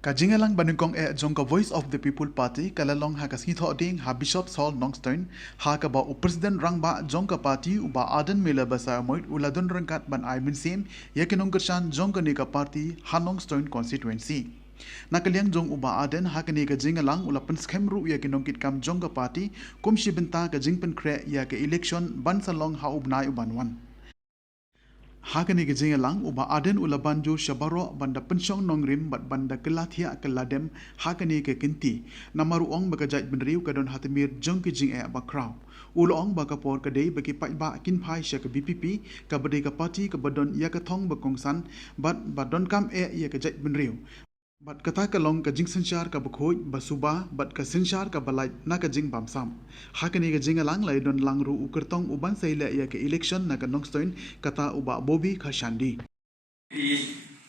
Kajingalang banungkong jongka Voice of the People Party kalalong ha kasngitho ding ha Bishop Saul Nongstoin ha ka ba President rangba jongka party uba aden mela basa moit uladun rangkat ban aimin sim yakinong kershan jongka nika party ha Nongstoin constituency. Nakaliang jong uba aden ha kani ka jingalang ulapan skemru yakinong kitkam jongka party kumshi benta ka jingpen kre ya ka election ban salong ha ubnai ubanwan. Hakani ke jingalang uba aden ulaban jo shabaro banda pensyong nongrim bat banda kelathia keladem hakani ke kinti namaru ong bagajait benriu kadon hatimir jong ke jing bakraw ulong bagapor kadei bagi pai ba kin phai sha ke BPP ka badai ka party ka badon ya ka thong bakongsan bat badon kam ya ka jait benriu bat kata kalong ka jingsynshar ka khuid basuba bat ka synshar ka balai na ka jing bamsam hakani ka jingalang lai don langru ukertong uban saila ya ka election na ka Nongstoin kata uba bobi khashandi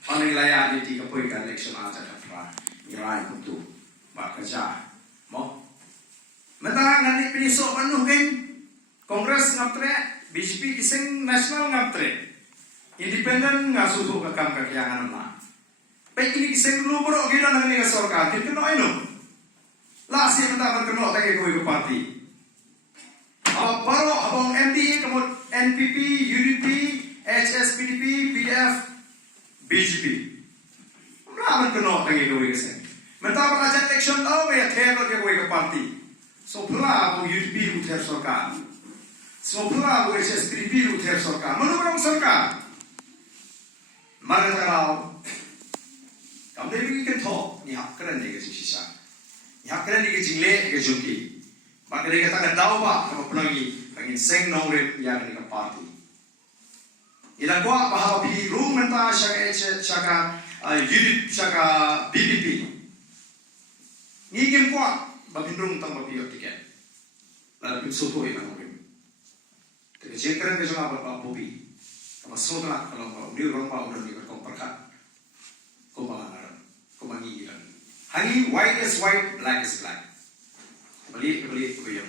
paling layak di kapoi ka election aja ka fra ngirai kutu ba ka ja mo mentang ngani piniso panu ken kongres ngaptre BJP kiseng nasional ngaptre independen ngasutu ka kam ka kyangan na baik ini kisah dulu bro kita nanti ke sorga kita kena ini lasi mentah kena lagi koi ke parti baru abang MDA kemudian NPP UDP HSPDP PDF BJP mana kena lagi koi kisah mentah pelajar election tahu ya teror ke koi ke parti so pula abu UDP uter sorga so pula abu HSPDP uter sorga mana orang sorga mana tahu kamu ini kan thok, ni hak keren ni kerja sisa, ni hak keren ni kerja le kerja jumpi, maka dia kata tahu bah kamu penagi pengen seng nongre yang ni ke parti. Ila gua bahawa pi room mentah syaka unit syaka BPP, ni game gua bagi room tang bagi tiket, lalu suatu ini nongre. Kerja keren kerja apa bobi, kamu suatu nak kalau ni orang mau orang ni kau perkat, kau malah kumangi kan. Hari white is white, black is black. Beli kuyang.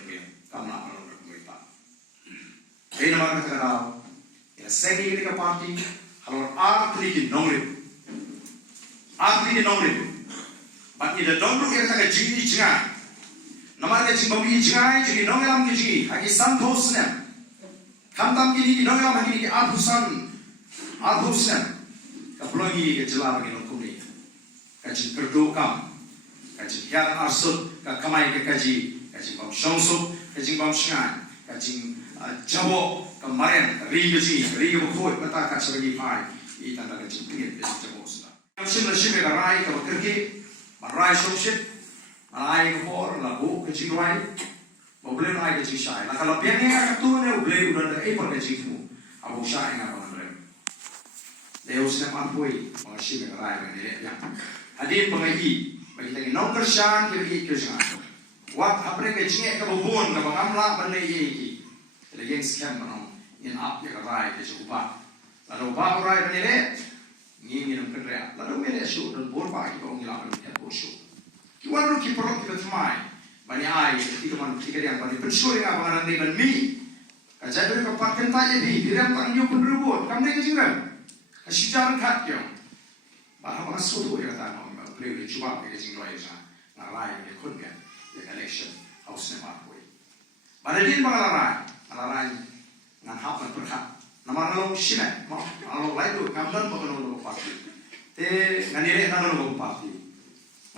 Kamu nak malu berkumpul. Ini nama kita kenal. Ya segi ini ke parti. Kalau arti di nongrim. But ini dongru yang kita jingi jingai. Nama kita jingi jingai nonglam jingi. Hagi santosnya. Kamtam kini nonglam hagi arhusan. Kapulungi ke jelah bagi nongkum ni. Kaji berdokam, kaji hiar arsut, kamai ke kaji bam syongsuk, kaji bam syangan, kaji jabo, kemarin, riga berkhuid, mata kaji bagi pai, ini tanda kaji pingin, kaji jabo sudah. Yang simple rai, kalau kerja, marai syongship, marai kepor, labu kaji rai, boleh rai kaji syai. Nah kalau biangnya tu ni, boleh udah ada ekor kaji tu, abu syai ngapa mereka. Dia usah mampui, masih rai ni yang. Hadir pengaji bagi lagi nong kershan ke kerja. Wak apa ke jinge ke bubun ke bangamla benda iki. Lagi yang scam manong in up ya rai ke cukup. Lalu ba rai benda le ngi ngi kerja. Lalu mele show dan bor ba ki ong ila ke bor show. Ki wan ki perlu kita temai. Bani ai itu man tiga yang bani pensuri ngapa ngaran ni ban mi. Kajabe ke pakken ta ye diram tang yu pun rubut. Kam ni ke jingram. Kasijaran khat yo. Bahawa suatu yang kata beliau cuba bagi jingkai sana, ngarai dia kungan, dia election house ni Mawphor. Pada dia mengarai ngan hak dan berhak. Nama nalong sini, nalong lain tu kamdan mengalung parti. Te nganire nalong parti,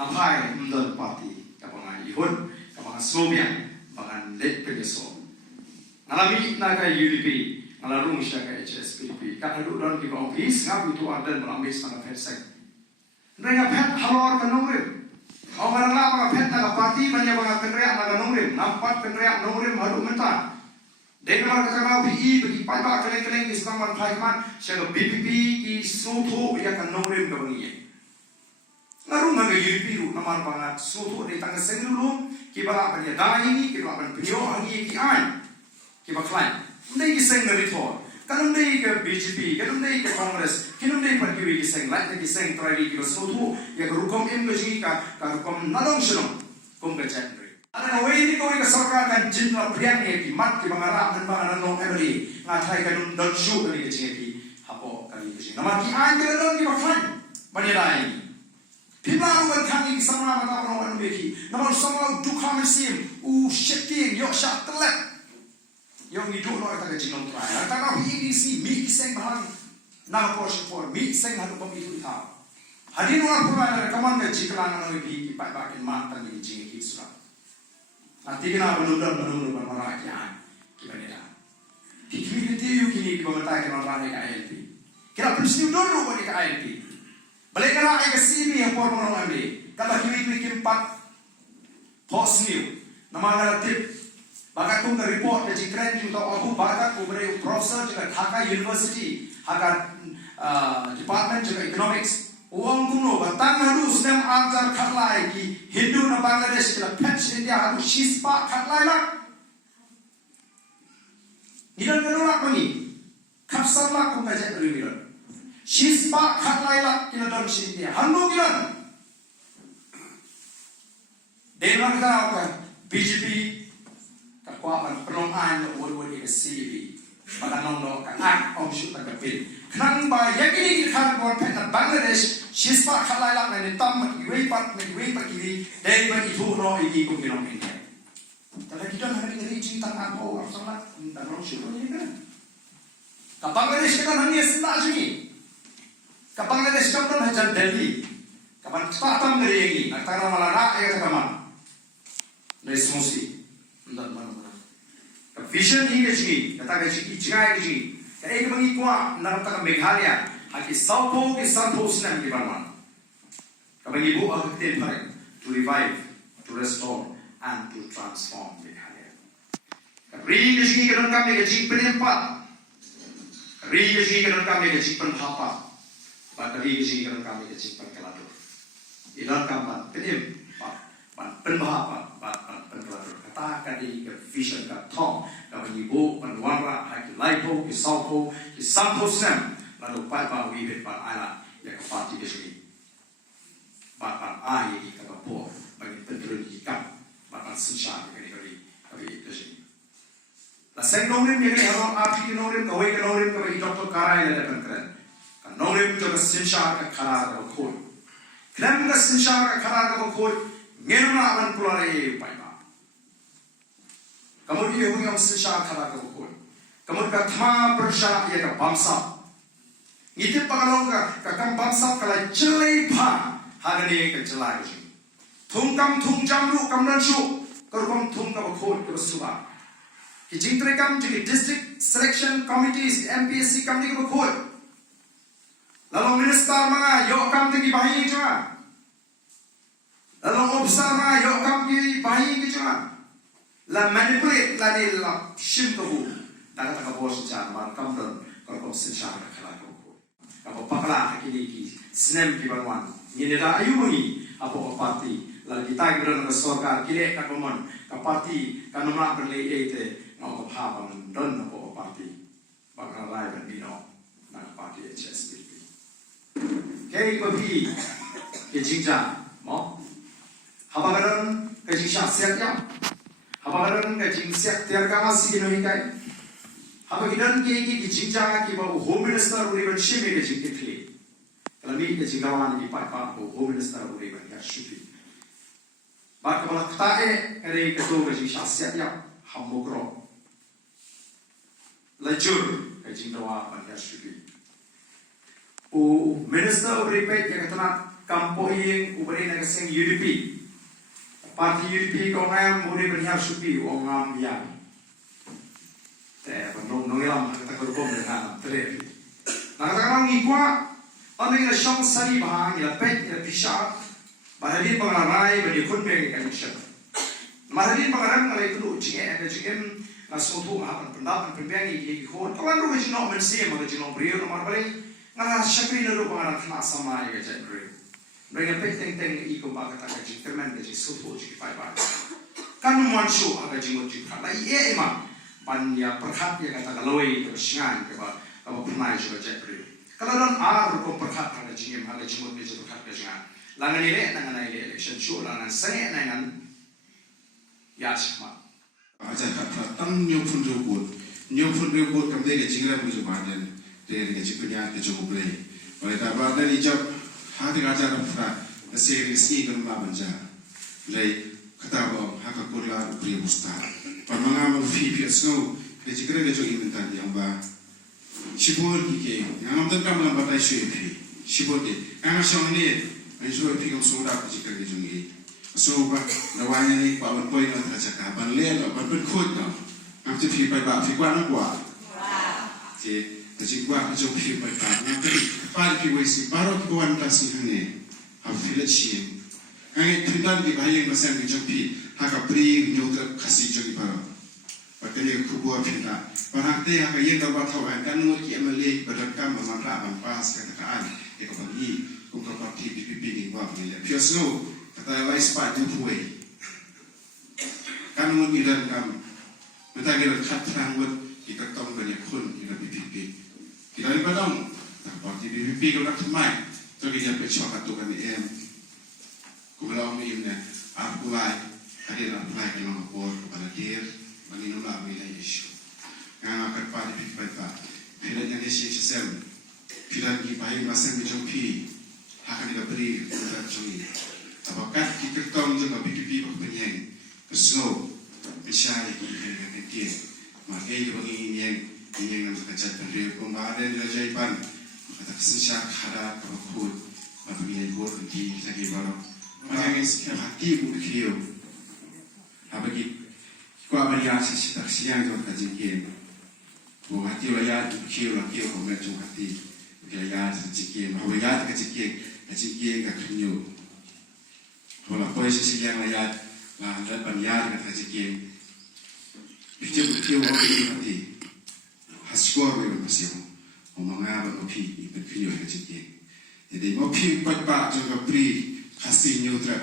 ngapai mengalung parti, kapangan ihun, kapangan Slovian, kapangan late pegeso. Ngalami naga UDP, ngalarung syaka HSPDP. Kata dulu dalam kita office, ngap itu ada melambai sangat hersek. Mereka pet halor ke nongrim. Orang lama pet naga parti banyak banget kenreak naga nongrim. Nampak kenreak nongrim haru mentah. Dengan mereka kenal PI bagi pada keleng-keleng di selamatan Thailand. Siapa BPP di suatu yang kan nongrim ke bangian. Lalu naga UDP nama banget suatu di tangga sendulu. Kibala apa dia dah ini, kibala apa dia hari kian, kibala klaim. Mereka kisah dari thor. Kanum dei ke BJP, kanum dei ke Kongres, kanum dei pergi ke seng, lain ke seng terakhir ke suatu yang rukom MGG ka rukom nalong senong, kum ke cendri. Ada kau ini kau ke sorga kan jinla priang ki mat ki bangarap dan bangaran nong emri, ngatai kanum don show kali ke cendri, hapo kali ke cendri. Nama ki an ke don ki baklan, banyak lain. Pimla wan kami sama mata orang beki. Namun sama duka mesim, sheting, yok syak telek. Yang hidup lo kita kecil nong try. Kita nak ini si mi seng bahang nak porsi for mi seng hadu pemilu ita. Hadin orang pula kaman ke jikalan orang beki pai bakin mata ni jing ki surat. Nanti kena menundang bermarah kian kita ni dah. Community you kini pemerintah kena orang ke ILP. Kira prinsip dulu bagi ke ILP. Balik kena ke sini yang por orang ambil. Kata kimi kimpat post new. Nama relatif. Bakat tu ke report ke jikren juga aku bakat ku beri profesor juga Dhaka University, Dhaka Department juga Economics. Uang kuno batang hadu sedang ajar khatlai ki Hindu na Bangladesh kila patch India hadu shispa khatlai lah. Ilan kenolak ni, kapsar lah ku ngajak beri ilan. Shispa khatlai lah kila dalam India. Handu ilan. Dengar kita apa? BJP kakuapan penongan word-word ke CB. Pada nong kan om shoot tak kepil. Kenang ba yakini kita buat peta Bangladesh shispa khatlai lah ni tam maki kiri dari bagi itu no iki ku kinong India. Tapi kita nak ini cinta aku apa dan orang shoot ni kan. Kapag Bangladesh kita hanya senang je. Kapag Bangladesh kita pun hanya Delhi. Kapag patam dari ini, antara malah rakyat kaman. Resmusi, tidak mana. Vision ini je, kata kerja ikhlas je. Kerana bagi kuat, nak kata Meghalaya, haki South ke South Senang di mana. Bagi ibu aku terpakai to revive, to restore, and to transform Meghalaya. Kerana je kerana kami kerja penempat, kerana je kerana kami kerja penhapa, kerana je kerana kami kerja penkeladu. Ilan kami penempat, penhapa. Kata kadi ke vision ka thong ka ibu penwara haki laipo ki saupo ki sampo sem lalu pa wi bet pa ala ya ka parti ke sini pa ai ki ka po bagi pentrun ki ka pa susah ke ke sini la seng nongrim ni ke harom api ki nongrim ka wei ka nongrim ka bagi doktor karai la kan kren ka nongrim to ka sinshar ka khara ka khoi kram ka sinshar ka khara ka khoi ngerna aman kulare pa kamu dia yang sesat kala kau, kamu kata bersah ia ka bangsa. Itu pakalong ka kam bangsa kala celai pa hagani ka celai je. Thungkam thungjamru kamran shu, karukom thungka bakol ka suba. Kijingtre kam je district selection committees MPSC committee ka bakol. Lalu minister mga yo kam tegi bahi jua. Lalu officer mga yo kam ki bahi jua. La manipulate la ni la shim kabu daga taka bos jan man kamron ko sinshar ka khala ko ka pakla kini ki snem ki banwan ni da ayuni apo parti la kita gron ka sarkar kile ka komon ka parti ka nomra berle ete ngau ka phaban don apo parti bakra rai ban dino na parti HSPP kei ko bi ke jingja mo habagaran ka jingsha sekya Habaran ka jingsiak tiar ka masih kino hikai. Habagidan ki jingja ki ba home minister uri ban shime ke jingkli. Kalami ke jinggawan ki pa home minister uri ban ya shufi. Ba ka bala ktae kare ka to ka jingsha siak ya hamogro. Lajur ka jingdawa ban ya shufi. O minister uri pe ya katana kampo ing ubari na kaseng UDP. Parti UDP kau ngam boleh berniat supi orang ngam yang, nongelam kata kerupuk dengan terlebih. Nak kata orang ikut, orang yang syong sari bahang, yang pek, yang pisah, bahagian pengarai bagi kun mereka connection. Bahagian pengarai kalau itu cingem semua apa pendapat penbengi ini ikut. Kalau orang itu nak mensiam atau nak beriu, nomor balik, ngalah syakri naru pengarai kena sama ya jadi beriu. Mereka penting ikut bagai tak kaji termen kaji suatu kaji fiber. Kan manshu agak jenggot juga. Lah iya emang banyak perhat ya kata kaloi kebersihan keba pernah juga jadi. Kalau orang kau perhat agak jenggot ni jadi perhat kebersihan. Langan ini langan ini election show langan saya langan ya cuma. Ajar kata tang nyopun rukut kami dia jingga puju badan dia kaji punya kaji kublai. Oleh sebab dari jawab hati kaca nampak series ini kan mabanja, dari kata bom hak kurla beri mustar. Pemangam fifi snow, kecikere kecok inventar yang bah. Sibur kike, yang ambil kamu lambat aja sibuk. Sibuk deh, yang asal ni, asal pikir sudah kecikere kecok ini. So bah, nawanya ni pawan poin lah terjadi. Ban lihat, ban berkut dah. Ambil fifi bah, fifi kuat nak kuat. Jadi, kecikwa kecok fifi bah. Nanti, pada fifi wesi, baru kawan kasih ni. Hafilat sih, angin trindan di bahaya macam macam pi, haka beri nyutra kasih jadi baru. Pakainya kubuah pinta, barang teh haka yang dapat tahu kan ngut yang melek berrekam memantra mempas katakan, ekonomi, kumpulan parti PPP ni buat ni. Biasa kata wise part tu puai. Kan ngut iran kam, mentah kita khatran ngut kita tahu banyak pun kita PPP. Kita ni padang, parti PPP kita semai. Jadi yang percaya tu kan em, kumpulan ini ni, aku lagi, hari aku lagi ke Mawphor kepada dia, bagi nama milai isu. Yang akan pada pipa, pilih yang desi sem, pilih di bayi masa macam pi, akan diberi kita curi. Apakah kita tahu juga pipi berpenyeng, snow, mencari kita dia, makai bagi yang nama kerja beri pembaharan lajaipan. Kata jingsynshar khada ke khuid, bagi yang buat di lagi baru. Macam ni sekian hati buat kiri. Bagi kau beri asas tak siang jauh kajian. Buat hati layar kiri lagi kau macam hati layar kajian. Bahawa layar kajian tak kenyu. Kalau kau siang layar lantas banyar kajian. Bicara kiri orang hati. Haskor memang masih. Mengabar Mawphor berkhiyo kecil. Jadi Mawphor pada juga beri kasih nyutra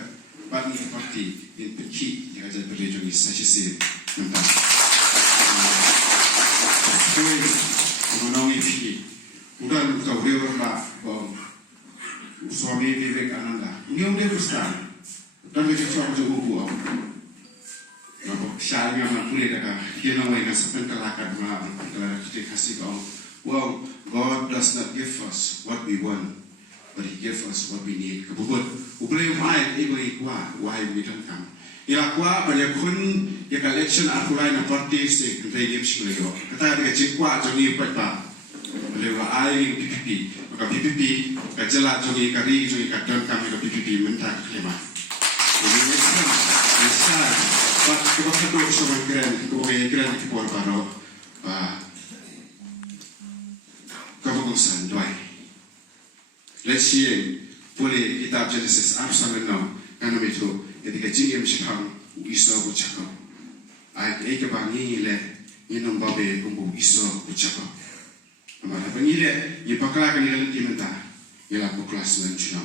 bagi parti yang berkhi yang ajar berjumpa sahisi tentang. Koi mengenai Mawphor, udah kita beri orang suami Vivekananda. Ini orang besar. Dan kita cakap juga buat. Kalau syariah mana boleh dah dia namanya sepen kelakar malam kalau kita kasih kau. Well, God does not give us what we want, but He gives us what we need. Kemudian, upaya mai ibu ikwa, wahai kita kan. Ia kwa banyak kun ia collection aku lain parti se kita ini semua itu. Kita ada cikwa jadi apa? Lewa air PPP, maka PPP kajelah jadi kari jadi kadang kami ke PPP mentah kelima. Ini besar. But kita perlu semua keren kita buat baru. San doai. Let's see, boleh kitab Genesis Absalom now. Karena itu, ketika jingem sekam, Isa bucakap. Ayat eke bangi le, inam babe kumbu Isa bucakap. Amala bangi le, ye pakala kan ilan timenta, ye la kelas lanjut.